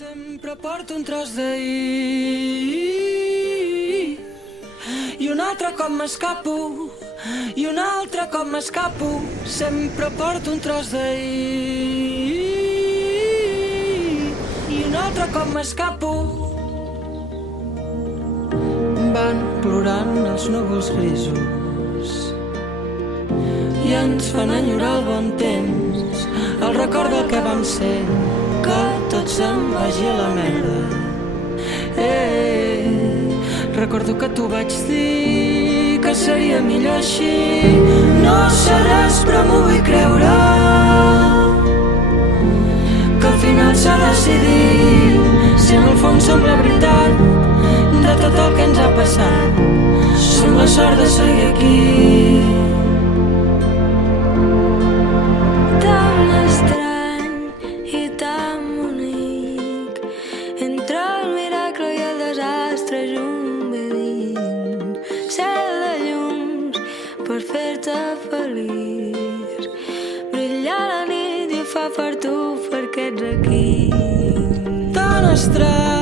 Sempre porto un tros d'ahir i un altre cop m'escapo i un altre cop m'escapo. Sempre porto un tros d'ahir i un altre cop m'escapo. Van plorant els núvols grisos i ens fan enyorar el bon temps, el record del que vam ser, que tot se'n vagi a la merda. Recordo que t'ho vaig dir, que seria millor així. No sé res però m'ho vull creure, que al final s'ha decidit, si en el fons som la veritat de tot el que ens ha passat. Som la sort de seguir aquí. Per fer-te feliç, brillar la nit i ho fa per tu perquè ets aquí. Tan estrany